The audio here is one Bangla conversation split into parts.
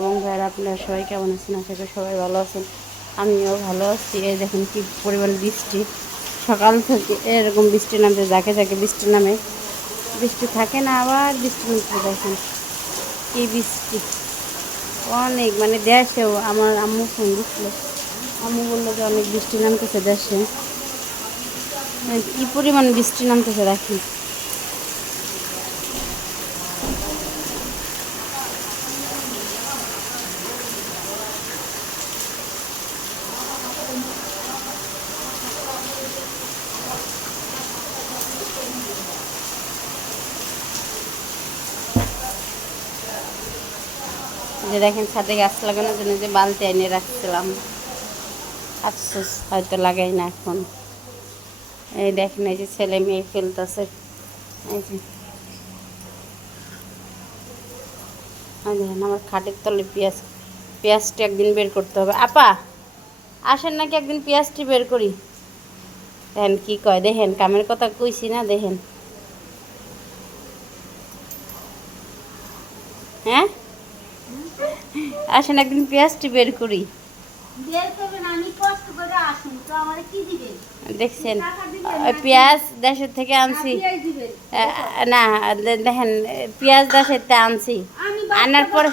এবং ভাইয়েরা আপনারা সবাই কেমন আছেন? আশা করি সবাই ভালো আছেন। আমিও ভালো আছি। এই দেখুন কি পরিমাণ বৃষ্টি। সকাল থেকে এরকম বৃষ্টি নামতে যাকে যাকে বৃষ্টি নামে। বৃষ্টি থাকে না আবার বৃষ্টি নামতে দেখেন। কি বৃষ্টি। অনেক মানে দেশেও আমার আম্মু ফোন দিচ্ছিল আম্মু বলল যে অনেক বৃষ্টি নামতেছে দেশে। মানে কি পরিমাণ বৃষ্টি নামতেছে দেখেন। দেখেন ছাদে গাছ লাগানোর জন্য যে বালতি এনে রাখছিলাম। আফসোস, হয়তো লাগাই না এখন। এই দেখেন, এই যে ছেলে মেয়ে ফেলতেছে। আমার খাটের তলে পেঁয়াজ, পেঁয়াজটি একদিন বের করতে হবে। আপা, আসেন নাকি একদিন পেঁয়াজটি বের করি? দেখেন, কি কয়? দেখেন, কামের কথা কইছি না, দেখেন। হ্যাঁ? আসেন একদিন পেঁয়াজটি বের করি। দেখছেন পেঁয়াজ দেশের থেকে আনছি। না দেখেন পেঁয়াজ দেশের থেকে আনছি। আনার পর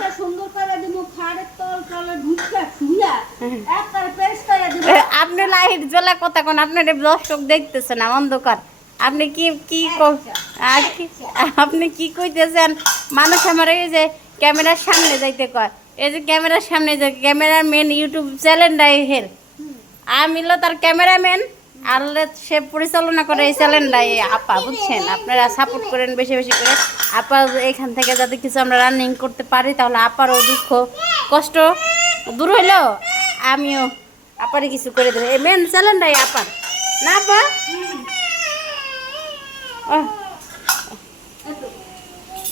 আপনি লাইট জ্বলা কথা কোন আপনার দর্শক দেখতেছে না অন্ধকার। আপনি কি কি- আপনি কি কইতেছেন? মানুষ আমার এই যে ক্যামেরার সামনে যাইতে কয়। এই যে ক্যামেরার সামনে যে ক্যামেরার মেন ইউটিউব চ্যানেলটাই হের আমি হলো তার ক্যামেরাম্যান, আর সে পরিচালনা করে এই চ্যানেলটাই আপা, বুঝছেন? আপনারা সাপোর্ট করেন বেশি বেশি করে। আপা এখান থেকে যাতে কিছু আমরা রানিং করতে পারি, তাহলে আপারও দুঃখ, কষ্ট দূর হইল। আমিও আপারে কিছু করে দেবো। এই মেন চ্যানেলটাই আপার না আপা?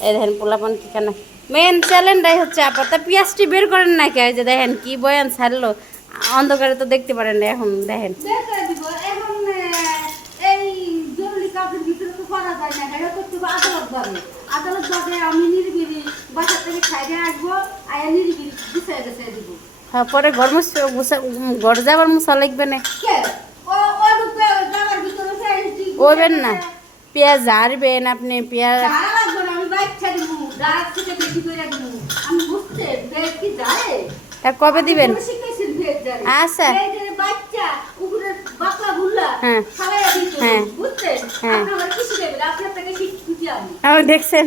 এই দেখেন পোলাপন ঠিকানা। মেন চ্যালেঞ্জটাই হচ্ছে আপার তা পেঁয়াজটি বের করেন না কে? যে দেখেন কি বয়ান ছাড়লো। অন্ধকারে তো দেখতে পারেন না এখন দেখেন। হ্যাঁ পরে ঘর ঘর যাবার মুছা লাগবে না। কে? ও ও রূপে জামার ভিতরে ফেস দিব ওইবেন না। পেঁয়াজ ঝাড়বেন আপনি পেঁয়াজ যারা লাগবে না, আমি বাচ্চা দিব যারা থেকে বেশি করে দিব আমি বুঝতে ভেজ কি যায় তা কবে দিবেন? আচ্ছা। হ্যাঁ। হ্যাঁ। হ্যাঁ। দেখছেন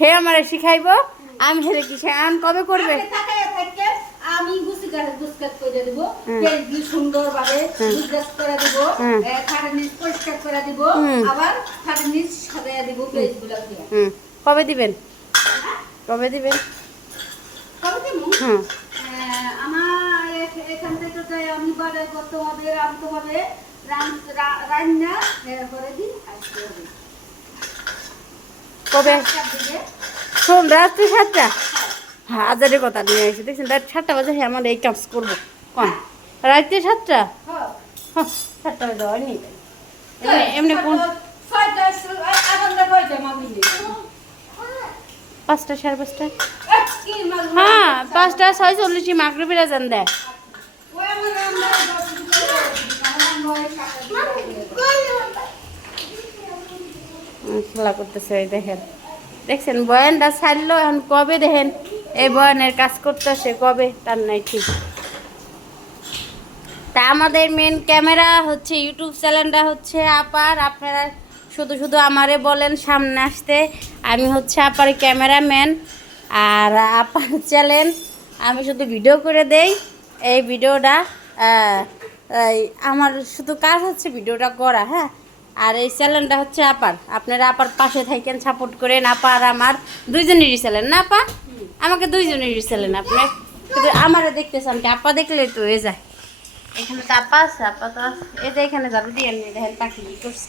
হে আমারে শিখাইবো আমি হেরে কি আমি কবে করবে? আপনি তাকাইয়া থাকলে আমি গুছি গাছ গুছকাত করে দেব তেল দিয়ে সুন্দরভাবে হুম। গুছগাছ করে দেব হুম। পরিষ্কার করে দেব আবার খাটের নিচ দেব পেজগুলো দিয়ে কবে দিবেন? কবে দিবেন? কবে দেবো হুম আমার এখান থেকে তো আমি বাজার করতে হবে রাঁধতে হবে রান্না এরপরে দিন আসতে হবে। কবে? চারটার শোন রাত্রি সাতটা? হাজারের কথা নিয়ে আসি। দেখছেন রাত সাতটা বাজে হ্যাঁ আমার এই কাজ করব। কন? রাত্রি সাতটা? হ্যাঁ। হ্যাঁ, সাতটা বাজে হয়নি। এমনি- কোন? পাঁচটা সাড়ে পাঁচটা? হ্যাঁ পাঁচটা ছয় চল্লিশই মাকড়ি বিরাজান দেয়। খেলা করতেছে দেখেন। দেখছেন, বয়ানটা ছাড়লো, এখন কবে দেখেন? এই বয়ানের কাজ করতেছে কবে? তার নাই ঠিক। তা আমাদের মেন ক্যামেরা হচ্ছে ইউটিউব চ্যানেলটা হচ্ছে আপার। আপনারা শুধু শুধু আমারে বলেন সামনে আসতে। আমি হচ্ছে আপার ক্যামেরাম্যান আর আপার চ্যানেল আমি শুধু ভিডিও করে দেই। এই ভিডিওটা আমার শুধু কাজ হচ্ছে ভিডিওটা করা হ্যাঁ? আর এই চ্যানেলটা হচ্ছে আপার। আপনারা আপার পাশে থাকেন সাপোর্ট করেন। আপা আমার দুইজনেরই চ্যানেল না আপা? আমাকে দুইজনেরই চ্যানেল আপনি। শুধু আমারে দেখতেছেন কি? আপা দেখলেই তো হয়ে যায়। এখানে তো আপা আছে, আপা তো এই যে এখানে যাবে দিয়ে দেখেন পাখি করছে।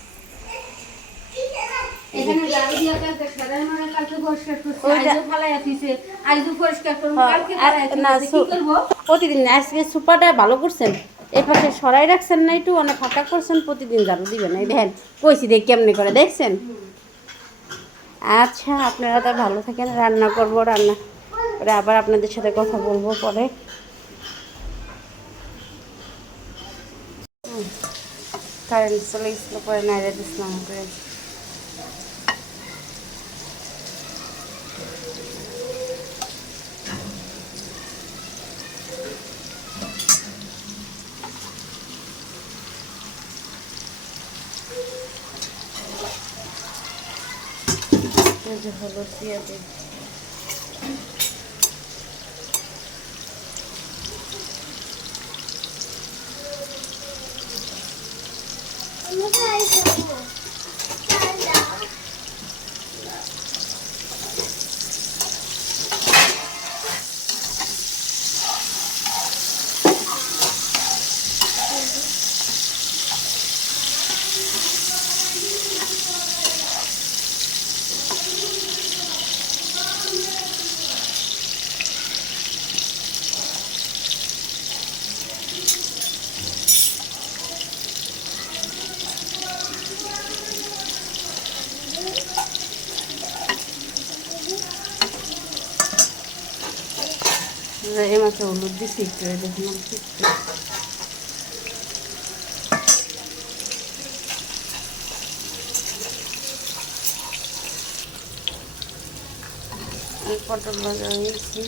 এখানে গাড়ি দিয়ে কালকে সাড়ে নটা কালকে পরিষ্কার করছি আজও ফালাইয়া দিছে আজও পরিষ্কার করব হ্যাঁ, কালকে আর- না কি সু- প্রতিদিন আজকে সুপারটা ভালো করছেন এই পাশে সরাই রাখছেন না একটু অনেক ফাঁকা করছেন প্রতিদিন ঝাড়ু দিবেন এই দেখেন কইছি দেখ কেমনি করে দেখছেন? আচ্ছা আপনারা তো ভালো থাকেন রান্না করব রান্না পরে আবার আপনাদের সাথে কথা বলব পরে। কারেন্ট চলে গেছিল পরে নাইরে দিছিলাম করে এই যে এই মাছে হলুদ দিছি একটু দেখুন পটল ভাজা হয়েছি।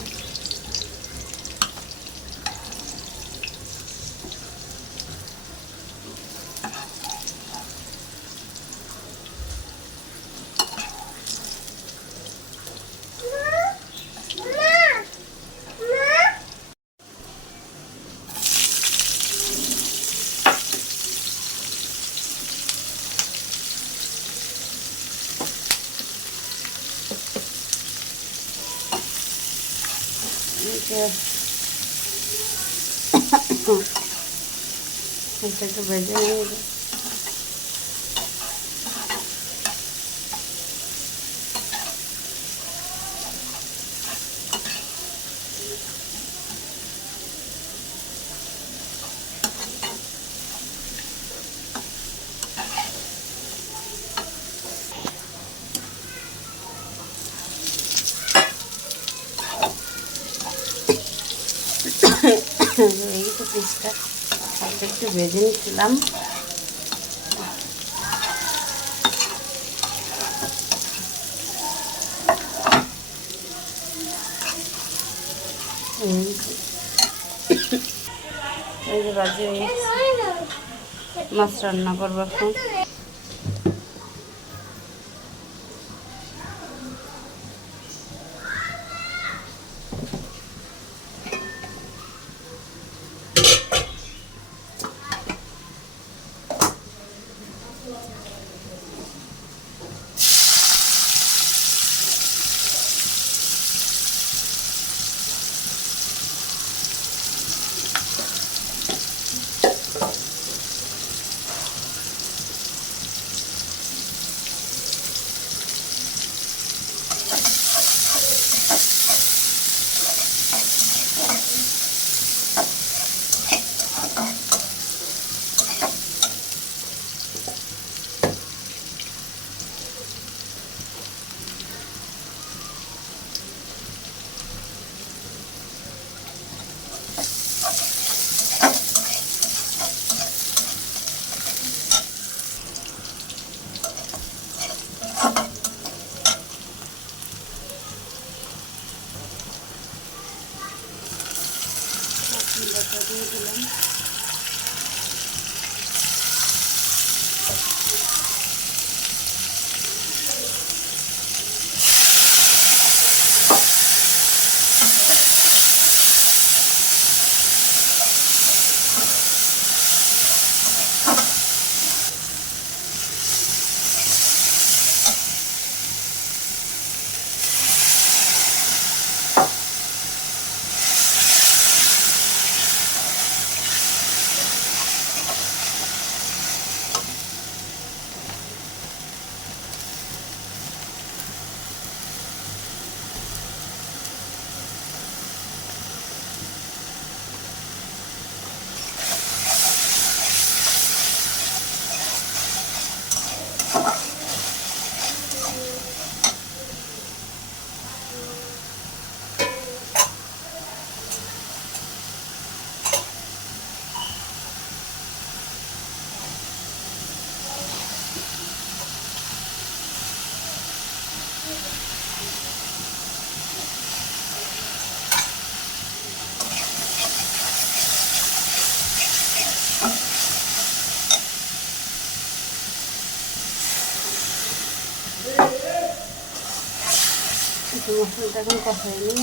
এটা একটু ভেজে নিয়ে এই তো পিসটা হালকা একটু ভেজে নিচ্ছিলাম। হয়ে গেছে। মাছ রান্না করব এখন। দিয়ে দিলাম। Bye. রসুনটা এখন কষায়নি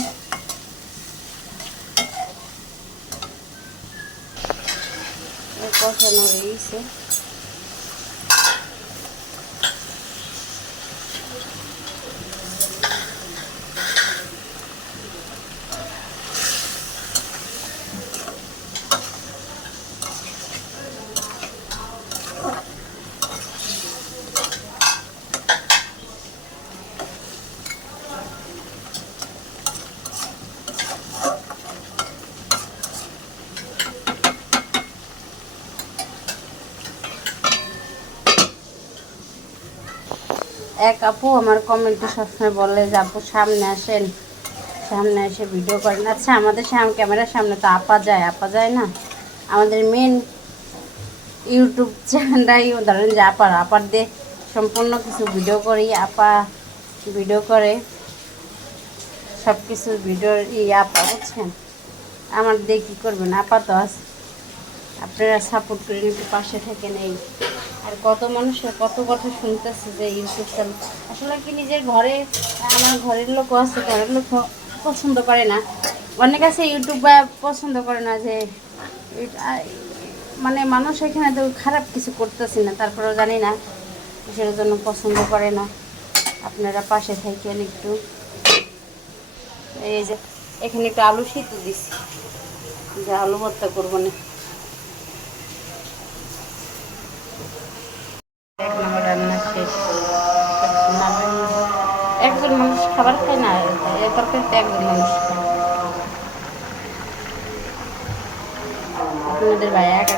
এই কষানো হয়ে গেছে এক আপু আমার কমেন্টে সবসময় বলে যে, আপু, সামনে আসেন। সামনে এসে ভিডিও করেন। আচ্ছা আমাদের সাম ক্যামেরার সামনে তো আপা যায় আপা যায় না? আমাদের মেন ইউটিউব চ্যানেলটাই ধরেন যে আপার। আপার দিয়ে সম্পূর্ণ কিছু ভিডিও করি, আপা ভিডিও করে। সব কিছু ভিডিওর ই আপা, বুঝছেন? আমার দিয়ে কী করবেন? আপা তো আপনারা সাপোর্ট করে একটু পাশে থাকেন এই আর কত মানুষের কত কথা শুনতেছে যে ইউটিউব চ্যানেল আসলে কি নিজের ঘরে, আমার ঘরের লোকও আছে, ঘরের লোক পছন্দ করে না। অনেক আছে ইউটিউব বা পছন্দ করে না যে মানে মানুষ এখানে তো খারাপ কিছু করতেছি না, তারপরেও জানি না। সেটার জন্য পছন্দ করে না। আপনারা পাশে থাকেন একটু। এই যে, এখানে একটু আলু সিদ্ধ দিছি। যে আলু ভর্তা করব না এক নম্বর রান্না একজন মানুষ খাবার খায় না একজন এক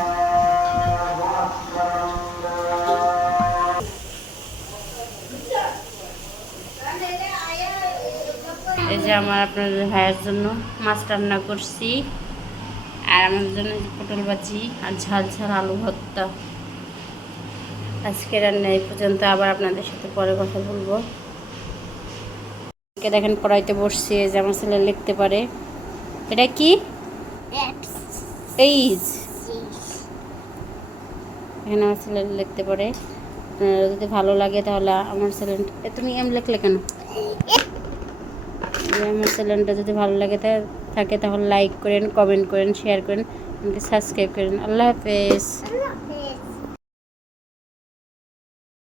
এই যে আমার আপনাদের ভাইয়ের জন্য মাছ রান্না করছি। আর আমাদের জন্য পটল ভাজি আর ঝাল ঝাল আলু ভর্তা। আজকে রান্না এই পর্যন্ত আবার আপনাদের সাথে পরে কথা বলব। দেখেন পড়াইতে বসছে যে আমার ছেলে লিখতে পারে। এটা কি? এইজ এখানে আমার ছেলে লিখতে পারে। যদি ভালো লাগে তাহলে আমার ছেলে তুমি এম লিখলে কেন? আমার চ্যানেলটা যদি ভালো লাগে থাকে তাহলে লাইক করেন কমেন্ট করেন শেয়ার করেন আমাকে সাবস্ক্রাইব করেন। আল্লাহ হাফেজ। আল্লাহ হাফেজ।